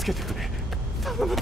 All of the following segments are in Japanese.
助けてくれ。頼む。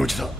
오지다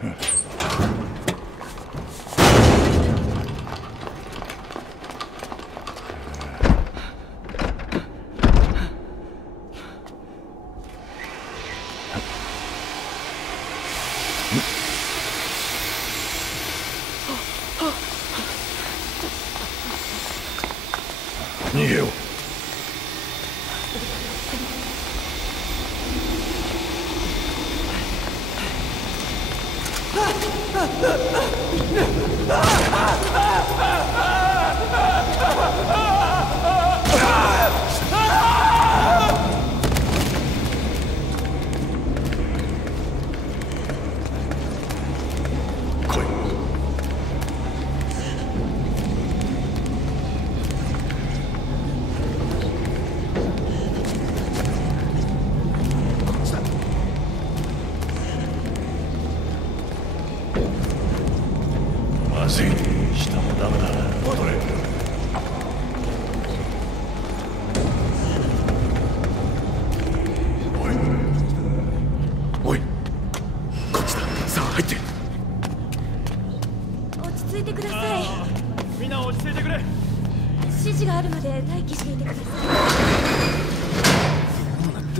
Hmm.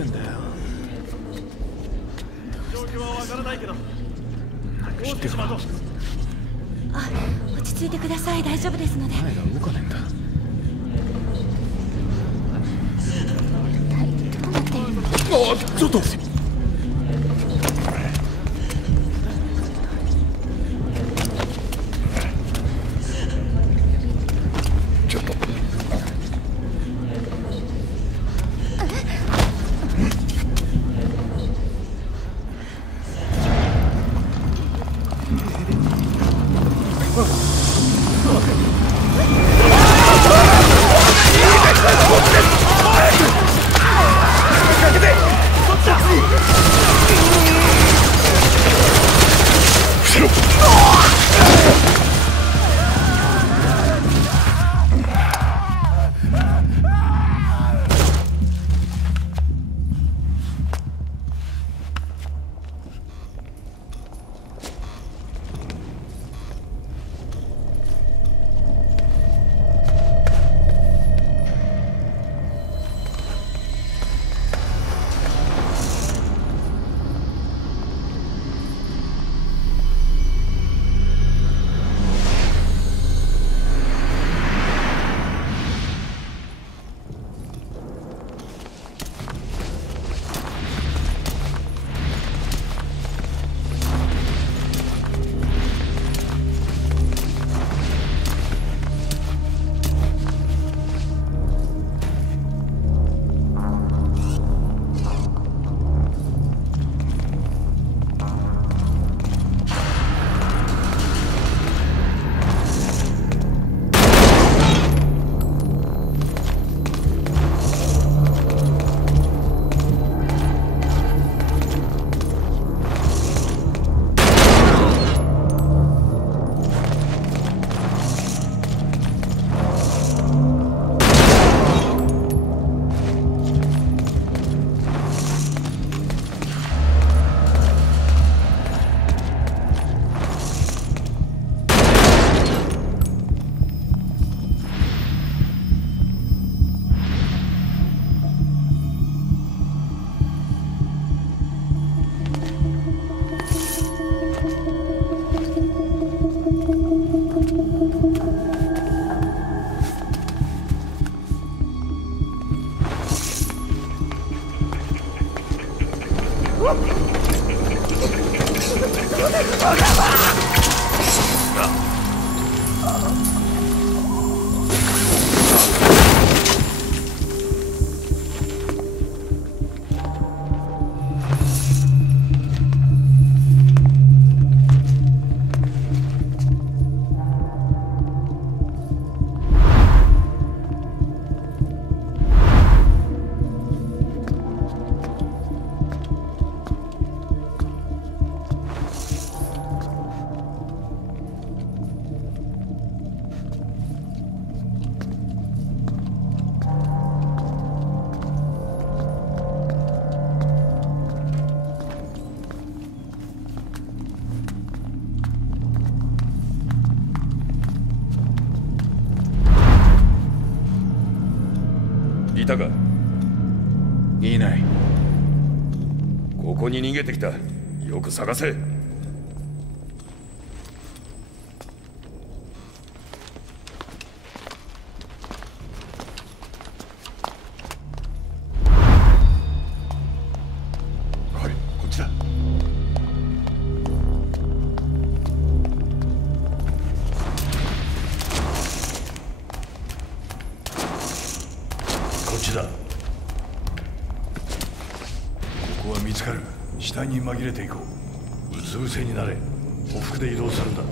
ってんだよ。状況はわからないけど。知ってるなあ落ち着いてください。大丈夫ですので。前が動かないるの？あちょっとたか？いない。ここに逃げてきた。よく探せ。つ伏せになれ匍匐で移動するんだ。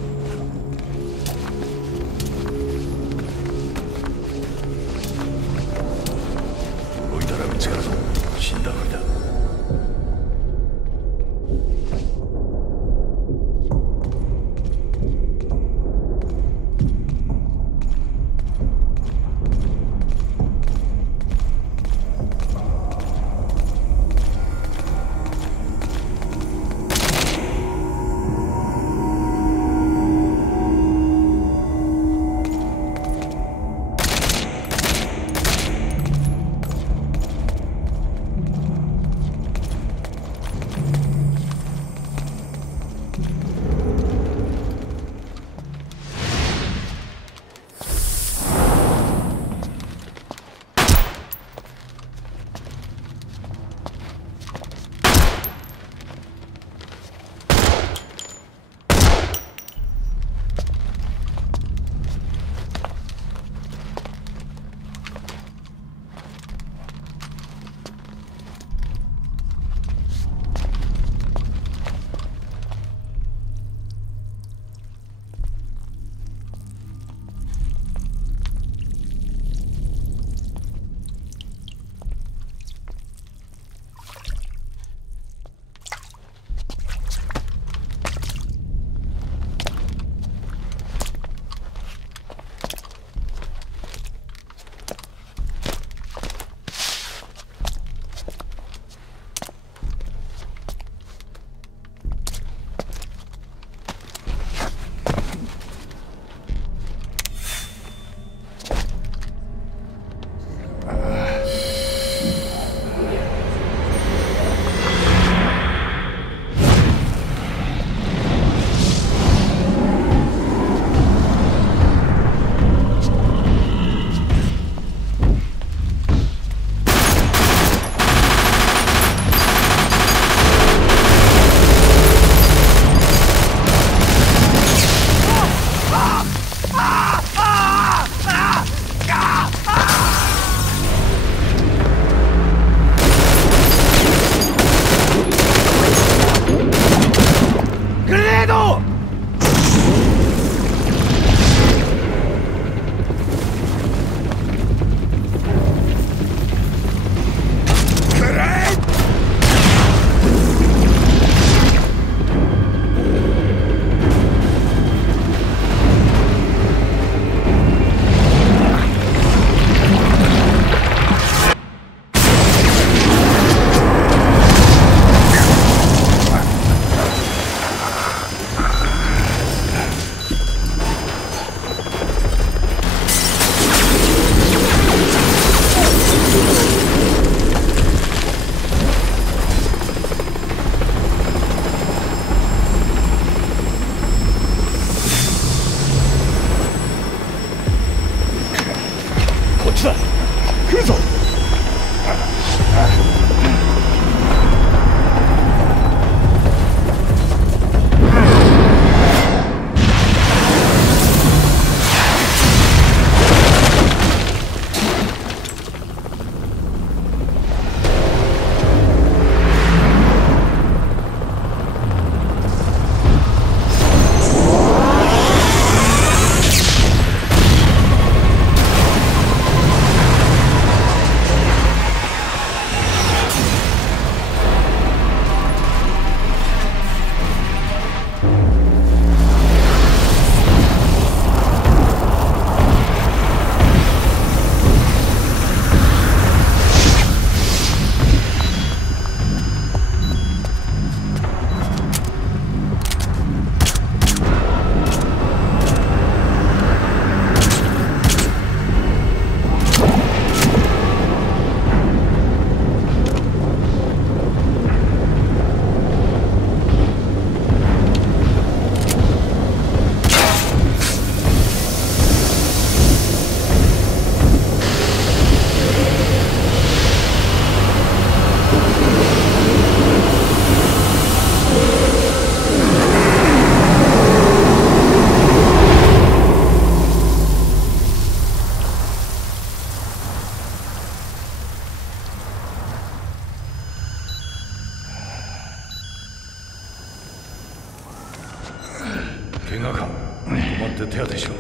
か。止まって手当てしろ。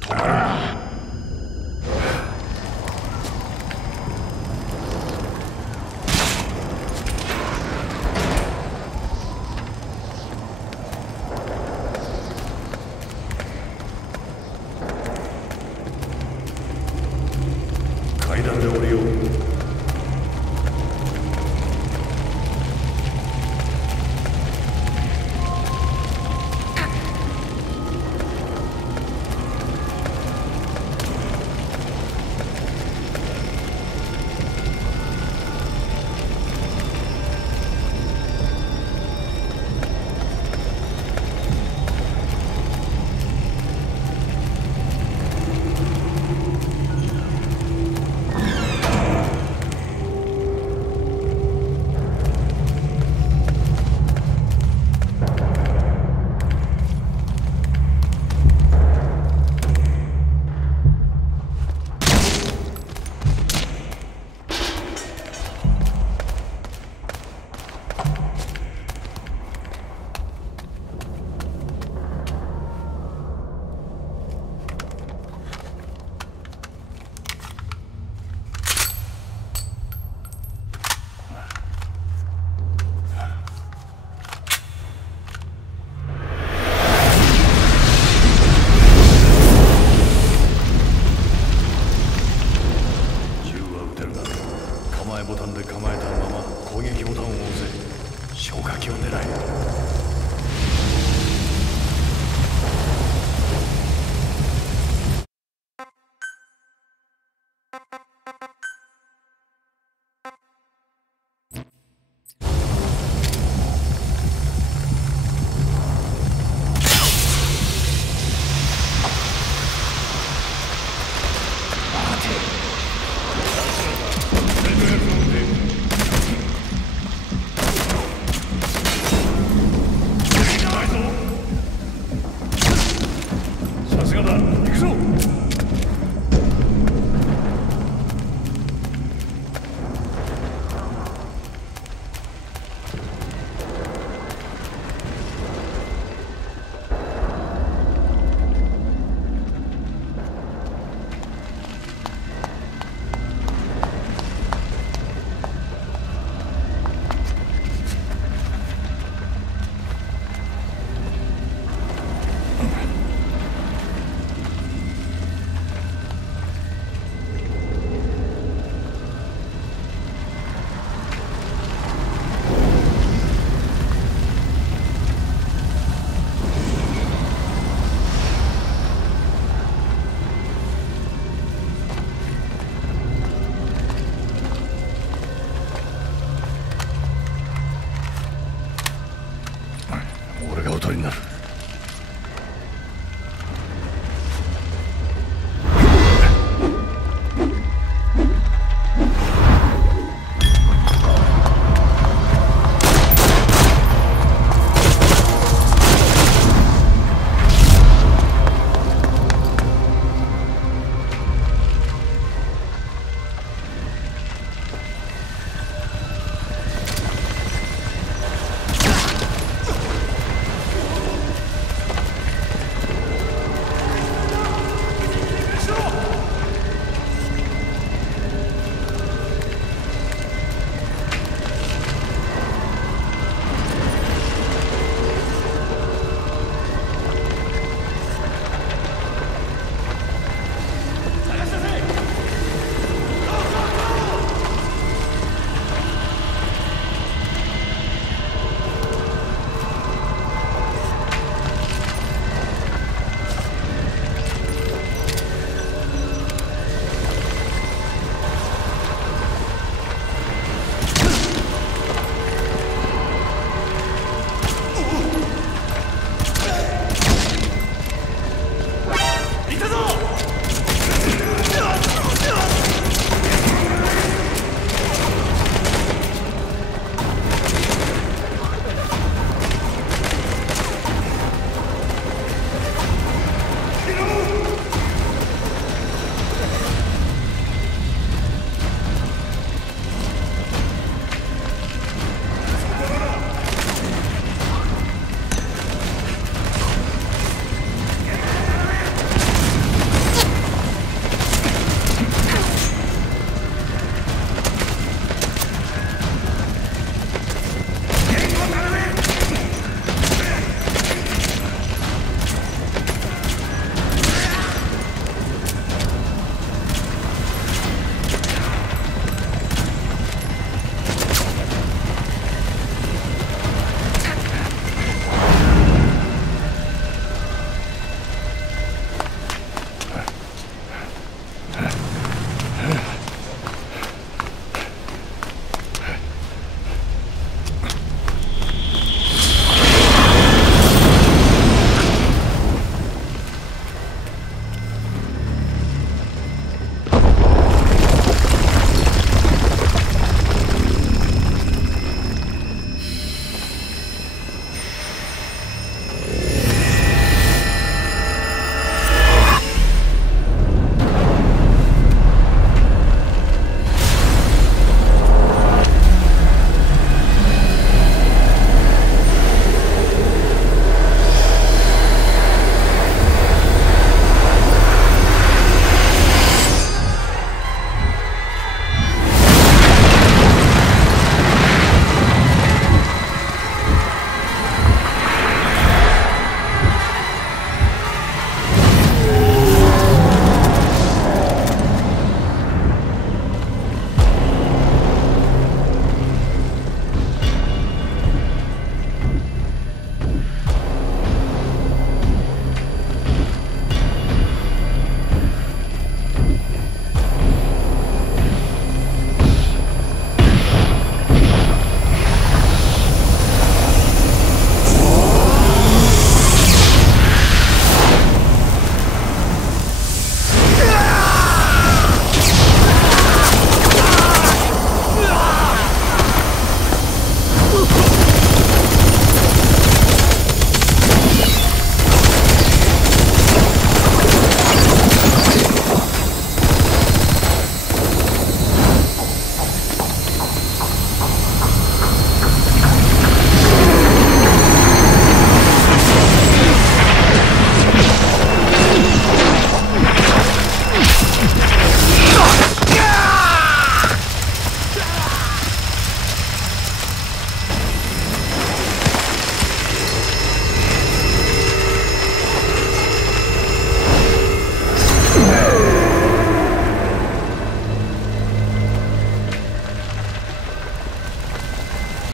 止まるな